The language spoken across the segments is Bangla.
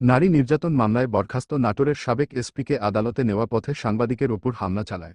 নারী নির্যাতন মামলায় বরখাস্ত নাটোরের সাবেক এসপিকে আদালতে নেওয়া পথে সাংবাদিকের ওপর হামলা চালায়।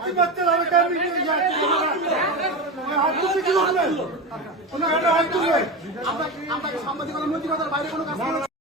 আসামি আসামি হয় কেন হাত দিলেন? এই শুয়ারের বাচ্চা গাড়ি করে দেন। আরে শুয়ারের বাচ্চা আমরা সাংবাদিকতার নৈতিকতার বাইরে কোনো কাজ।